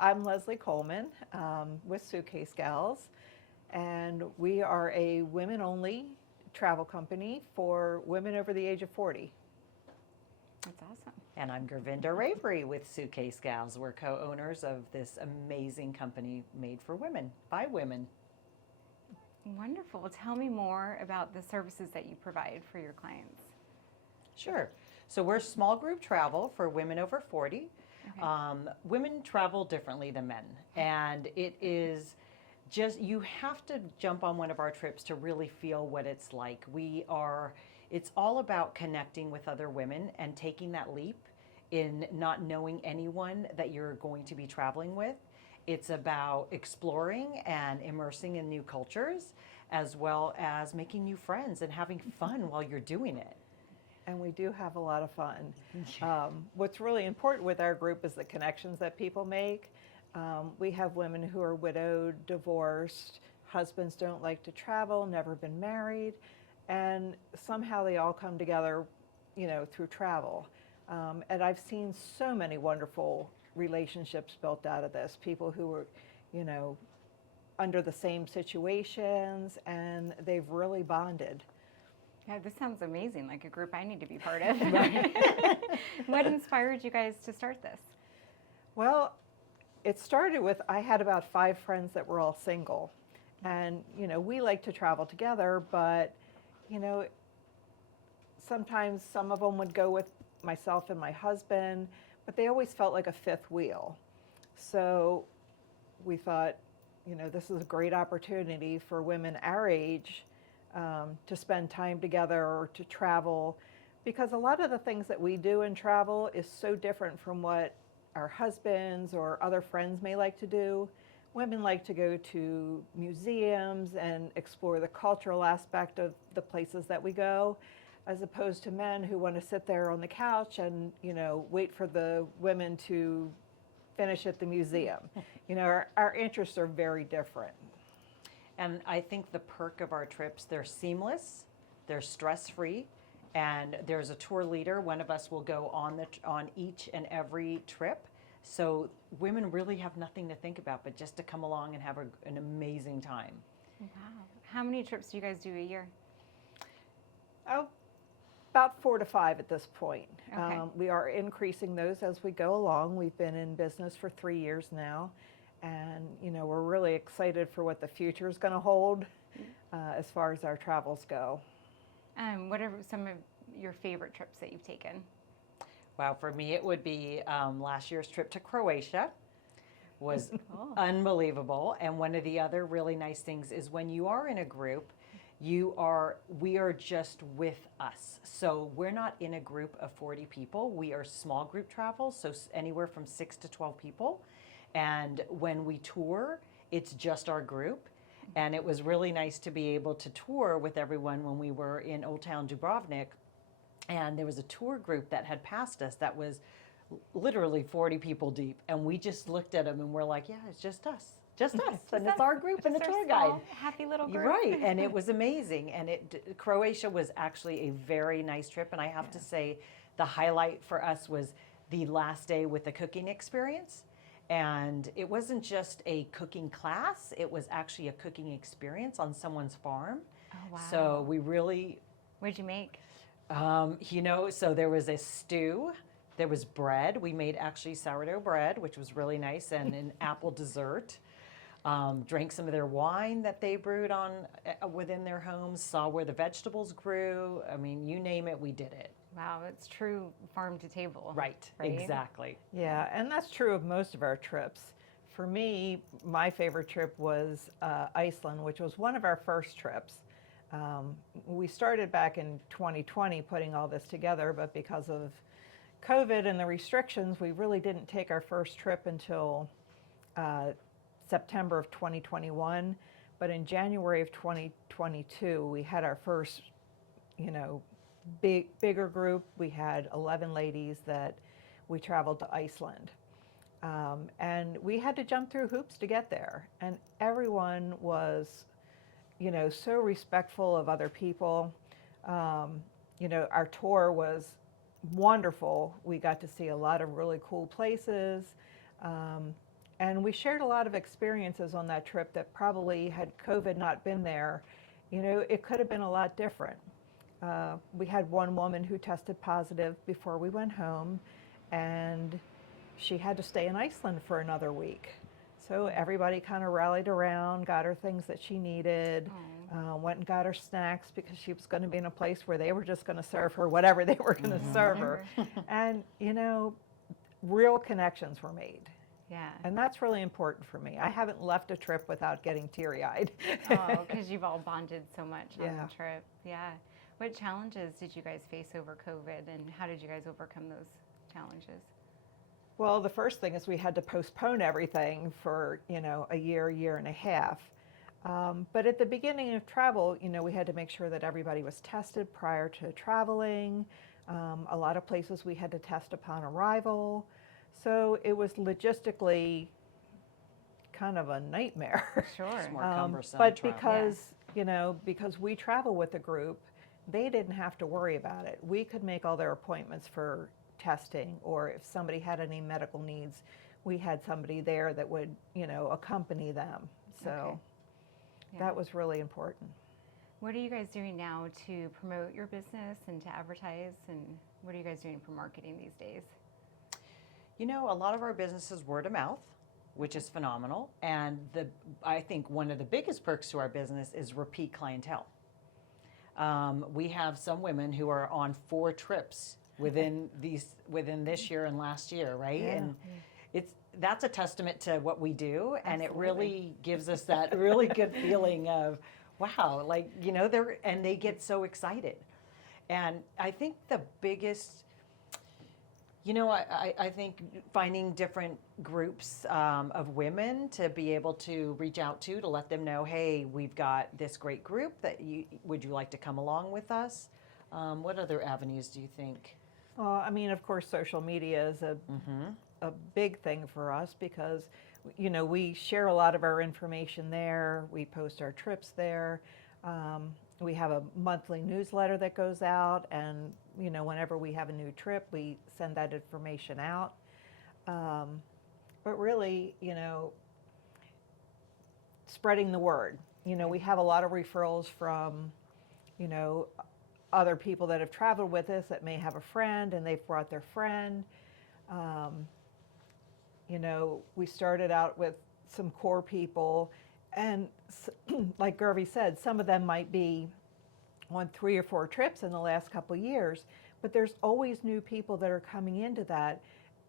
I'm Leslie Coleman with Suitcase Gals, and we are a women-only travel company for women over the age of 40. That's awesome. And I'm Gervinda Ravery with Suitcase Gals. We're co-owners of this amazing company made for women, by women. Wonderful. Well, tell me more about the services that you provide for your clients. Sure. So we're small group travel for women over 40. Okay. Women travel differently than men, and it is just, you have to jump on one of our trips to really feel what it's like. It's all about connecting with other women and taking that leap in not knowing anyone that you're going to be traveling with. It's about exploring and immersing in new cultures, as well as making new friends and having fun while you're doing it. And we do have a lot of fun. What's really important with our group is the connections that people make. We have women who are widowed, divorced, husbands don't like to travel, never been married, and somehow they all come together, through travel. And I've seen so many wonderful relationships built out of this. People who were, under the same situations, and they've really bonded. Yeah, this sounds amazing, like a group I need to be part of. What inspired you guys to start this? Well, it started with, I had about 5 friends that were all single. And, we like to travel together, but, sometimes some of them would go with myself and my husband, but they always felt like a fifth wheel. So we thought, this is a great opportunity for women our age to spend time together or to travel, because a lot of the things that we do in travel is so different from what our husbands or other friends may like to do. Women like to go to museums and explore the cultural aspect of the places that we go, as opposed to men who want to sit there on the couch and, wait for the women to finish at the museum. Our interests are very different. And I think the perk of our trips, they're seamless, they're stress-free, and there's a tour leader. One of us will go on each and every trip. So women really have nothing to think about but just to come along and have an amazing time. Wow. How many trips do you guys do a year? Oh, about 4 to 5 at this point. Okay. We are increasing those as we go along. We've been in business for 3 years now. And, we're really excited for what the future is going to hold as far as our travels go. What are some of your favorite trips that you've taken? Wow, for me it would be last year's trip to Croatia was unbelievable. And one of the other really nice things is when you are in a group, we are just with us. So we're not in a group of 40 people. We are small group travel, so anywhere from 6 to 12 people. And when we tour, it's just our group. And it was really nice to be able to tour with everyone when we were in Old Town Dubrovnik. And there was a tour group that had passed us that was literally 40 people deep. And we just looked at them and we're like, yeah, it's just us. Just us. And it's our group and the tour guide. Happy little group. Right. And it was amazing. And Croatia was actually a very nice trip. And I have to say the highlight for us was the last day with the cooking experience. And it wasn't just a cooking class, it was actually a cooking experience on someone's farm. Oh, wow. So we really... What'd you make? So there was a stew, there was bread. We made actually sourdough bread, which was really nice, and an apple dessert. Drank some of their wine that they brewed within their homes, saw where the vegetables grew. I mean, you name it, we did it. Wow, it's true farm to table. Right, exactly. Yeah, and that's true of most of our trips. For me, my favorite trip was Iceland, which was one of our first trips. We started back in 2020 putting all this together, but because of COVID and the restrictions, we really didn't take our first trip until September of 2021. But in January of 2022, we had our first, bigger group. We had 11 ladies that we traveled to Iceland. And we had to jump through hoops to get there. And everyone was, so respectful of other people. Our tour was wonderful. We got to see a lot of really cool places. And we shared a lot of experiences on that trip that probably had COVID not been there, it could have been a lot different. We had one woman who tested positive before we went home, and she had to stay in Iceland for another week. So everybody kind of rallied around, got her things that she needed, went and got her snacks because she was going to be in a place where they were just going to serve her whatever they were going to serve her. And, real connections were made. Yeah. And that's really important for me. I haven't left a trip without getting teary-eyed. Oh, because you've all bonded so much on Yeah. the trip. Yeah. What challenges did you guys face over COVID, and how did you guys overcome those challenges? Well, the first thing is we had to postpone everything for, a year and a half. But at the beginning of travel, we had to make sure that everybody was tested prior to traveling. A lot of places we had to test upon arrival. So it was logistically kind of a nightmare. Sure. It's more cumbersome But travel. because we travel with the group, they didn't have to worry about it. We could make all their appointments for testing, or if somebody had any medical needs, we had somebody there that would, accompany them. So Okay. Yeah. that was really important. What are you guys doing now to promote your business and to advertise, and what are you guys doing for marketing these days? A lot of our business is word of mouth, which is phenomenal. And I think one of the biggest perks to our business is repeat clientele. We have some women who are on 4 trips within this year and last year, right? Yeah. And that's a testament to what we do, and it Absolutely. really gives us that really good feeling of, wow, they get so excited. And I think the biggest, I think finding different groups of women to be able to reach out to let them know, hey, we've got this great group would you like to come along with us? What other avenues do you think? Well, of course, social media is a big thing for us because, we share a lot of our information there. We post our trips there. We have a monthly newsletter that goes out, and, whenever we have a new trip, we send that information out. But really, spreading the word. We have a lot of referrals from, other people that have traveled with us that may have a friend and they've brought their friend. We started out with some core people, and like Gervie said, some of them might be on 3 or 4 trips in the last couple of years, but there's always new people that are coming into that.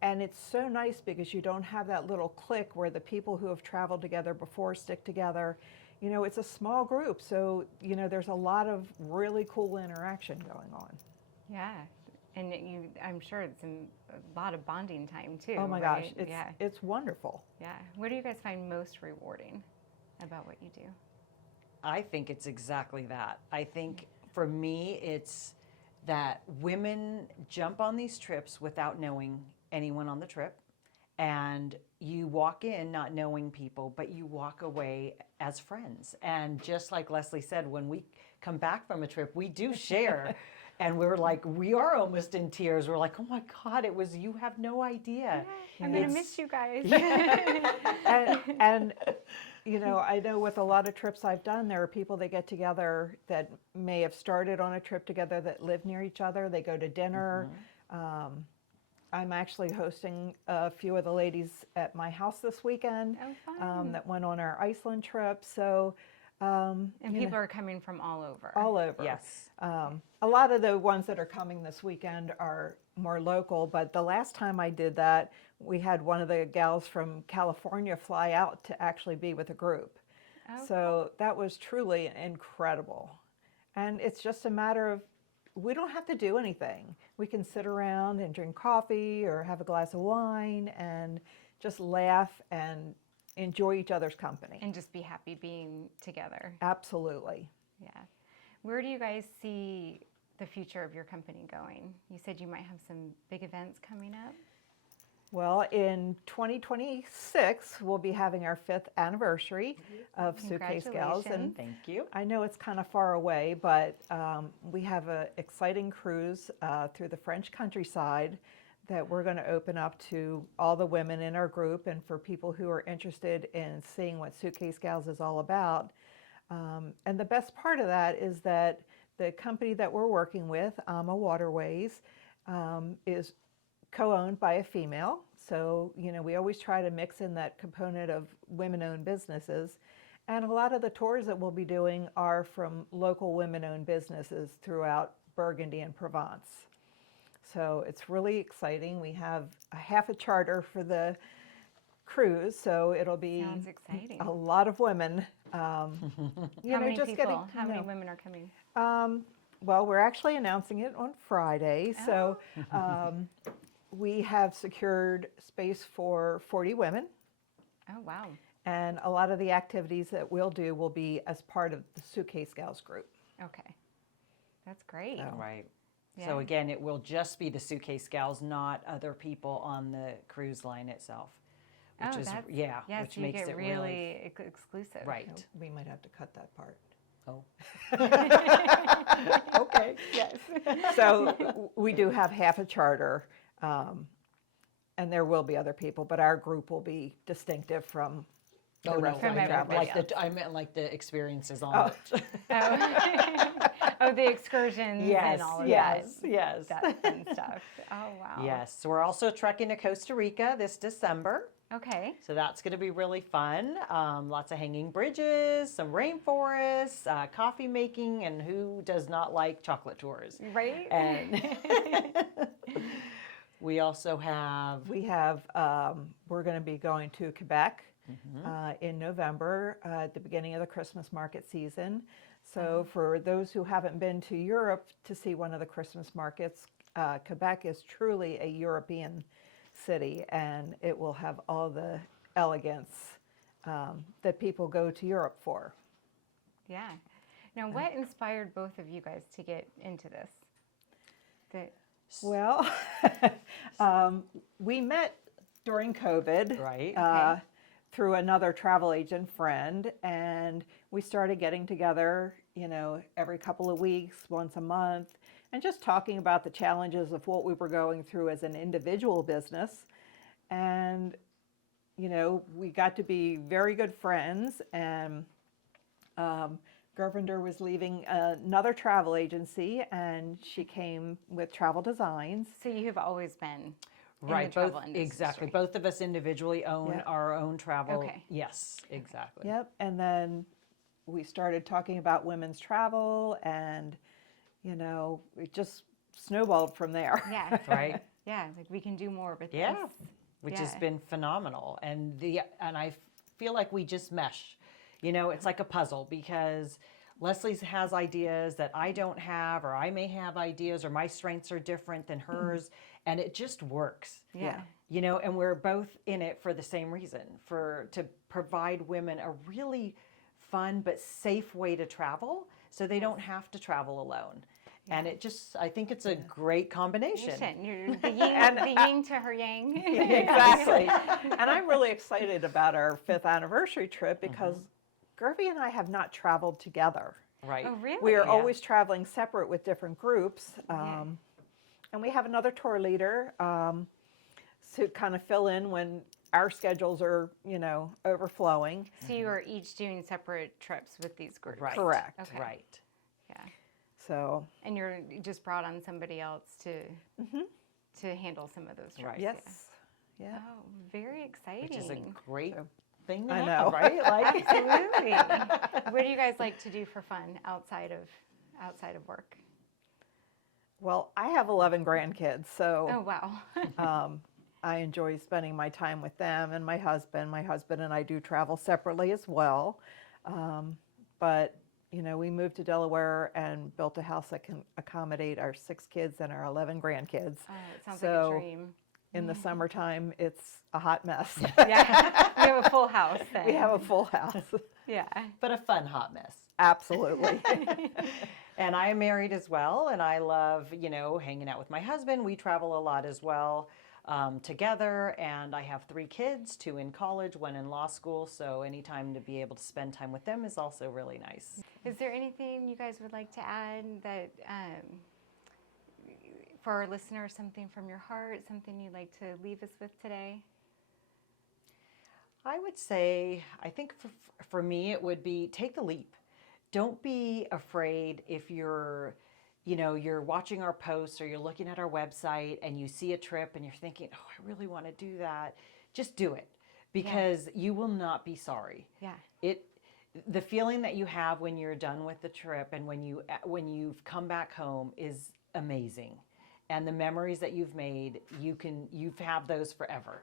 And it's so nice because you don't have that little clique where the people who have traveled together before stick together. It's a small group, so, there's a lot of really cool interaction going on. Yeah. And I'm sure it's a lot of bonding time too. Oh my right? gosh, it's wonderful. Yeah. What do you guys find most rewarding about what you do? I think it's exactly that. I think for me, it's that women jump on these trips without knowing anyone on the trip. And you walk in not knowing people, but you walk away as friends. And just like Leslie said, when we come back from a trip, we do share. And we are almost in tears. We're like, oh my God, it was, you have no idea. I'm going to miss you guys. And I know with a lot of trips I've done, there are people that get together that may have started on a trip together that live near each other. They go to dinner. I'm actually hosting a few of the ladies at my house this weekend. Oh, fun. That went on our Iceland trip. So, and people are coming from all over. all over. Yes. A lot of the ones that are coming this weekend are more local, but the last time I did that, we had one of the gals from California fly out to actually be with a group. Oh, So that was truly incredible. And it's just a matter of, we don't have to do anything. We can sit around and drink coffee or have a glass of wine and just laugh and enjoy each other's company. and just be happy being together. Absolutely. Yeah. Where do you guys see the future of your company going? You said you might have some big events coming up. Well, in 2026, we'll be having our 5th anniversary of Suitcase Gals. And Congratulations. Thank you. I know it's kind of far away, but we have an exciting cruise through the French countryside that we're going to open up to all the women in our group, and for people who are interested in seeing what Suitcase Gals is all about. And the best part of that is that the company that we're working with, Waterways, is co-owned by a female. So, we always try to mix in that component of women-owned businesses. And a lot of the tours that we'll be doing are from local women-owned businesses throughout Burgundy and Provence. So it's really exciting. We have a half a charter for the cruise, so it'll be Sounds exciting. a lot of women. How many just people? getting How many women are coming? Well, we're actually announcing it on Friday, so we have secured space for 40 women. Oh, wow. And a lot of the activities that we'll do will be as part of the Suitcase Gals group. Okay. That's great. So- Right. Yeah. So again, it will just be the Suitcase Gals, not other people on the cruise line itself. Which Oh, is, that's- yeah, Yeah, which so you makes get it really exclusive. right. We might have to cut that part. Oh. Okay. Yes. So we do have half a charter, and there will be other people, but our group will be distinctive from the Oh, no, rest of the From travelers. everybody I meant like the experiences on it. Oh, the excursions and all of yes, yes. that fun stuff. Oh, wow. Yes, so we're also trekking to Costa Rica this December. Okay. So that's going to be really fun. Lots of hanging bridges, some rainforests, coffee making, and who does not like chocolate tours? Right? And we also have, We're going to be going to Quebec in November at the beginning of the Christmas market season. So for those who haven't been to Europe to see one of the Christmas markets, Quebec is truly a European city, and it will have all the elegance that people go to Europe for. Yeah. Now, what inspired both of you guys to get into this? Well, we met during COVID. right? Okay. Through another travel agent friend, and we started getting together, every couple of weeks, once a month, and just talking about the challenges of what we were going through as an individual business. And, we got to be very good friends, and Gervinda was leaving another travel agency, and she came with Travel Designs. So you have always been in Right, the travel both, industry. exactly. Both of us individually own Yeah. our own travel. Okay. Yes, exactly. Yep, and then we started talking about women's travel, and, it just snowballed from there. Yeah. Right? Yeah, like we can do more with Yeah, this. which has Yeah. been phenomenal. And I feel like we just mesh. It's like a puzzle, because Leslie has ideas that I don't have, or I may have ideas, or my strengths are different than hers, and it just works. Yeah. And we're both in it for the same reason, to provide women a really fun but safe way to travel, so they don't have to travel alone. And I think it's a great combination. You're the yin to her yang. Exactly. And I'm really excited about our 5th anniversary trip, because Gervie and I have not traveled together. Right. Oh, really? We are Yeah. always traveling separate with different groups. Yeah. And we have another tour leader to kind of fill in when our schedules are, overflowing. So you are each doing separate trips with these groups. Right. Correct. Okay. Right. Yeah. So, And you just brought on somebody else to handle some of those trips. Right. yes. Yeah. Oh, very exciting. Which is a great So- thing to I have, know. right? Like, Absolutely. What do you guys like to do for fun outside of work? Well, I have 11 grandkids, so Oh, wow. I enjoy spending my time with them and my husband. My husband and I do travel separately as well. But, we moved to Delaware and built a house that can accommodate our 6 kids and our 11 grandkids. Oh, it sounds like a dream. In the summertime, it's a hot mess. Yeah. We have a full house then. We have a full house. Yeah. but a fun hot mess. Absolutely. And I am married as well, and I love, hanging out with my husband. We travel a lot as well together, and I have 3 kids, 2 in college, 1 in law school, so anytime to be able to spend time with them is also really nice. Is there anything you guys would like to add that for our listeners, something from your heart, something you'd like to leave us with today? I would say, I think for me, it would be take the leap. Don't be afraid if you're watching our posts or you're looking at our website and you see a trip and you're thinking, oh, I really want to do that. Just do it, because you will not be sorry. Yeah. The feeling that you have when you're done with the trip and when you've come back home is amazing. And the memories that you've made, you have those forever.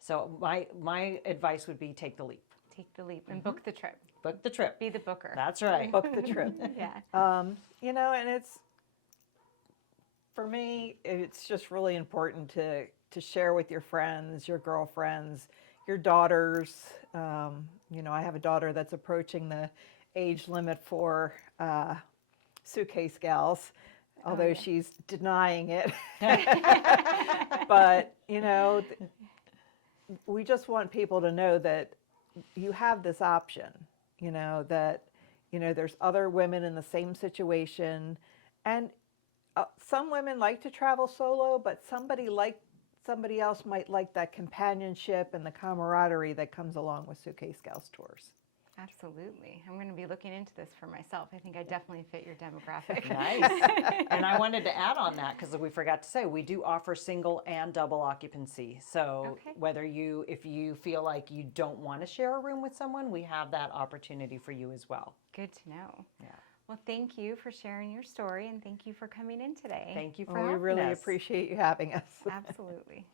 So my advice would be take the leap. Take the leap and book the trip. Book the trip. Be the booker. That's right. Book the trip. Yeah. And for me, it's just really important to share with your friends, your girlfriends, your daughters. I have a daughter that's approaching the age limit for Suitcase Gals, although she's denying it. But, we just want people to know that you have this option, that, there's other women in the same situation. And some women like to travel solo, but somebody else might like that companionship and the camaraderie that comes along with Suitcase Gals tours. Absolutely. I'm going to be looking into this for myself. I think I definitely fit your demographic. Nice. And I wanted to add on that, because we forgot to say, we do offer single and double occupancy. So if you feel like you don't want to share a room with someone, we have that opportunity for you as well. Good to know. Yeah. Well, thank you for sharing your story, and thank you for coming in today. Thank you for We having really us. appreciate you having us. Absolutely.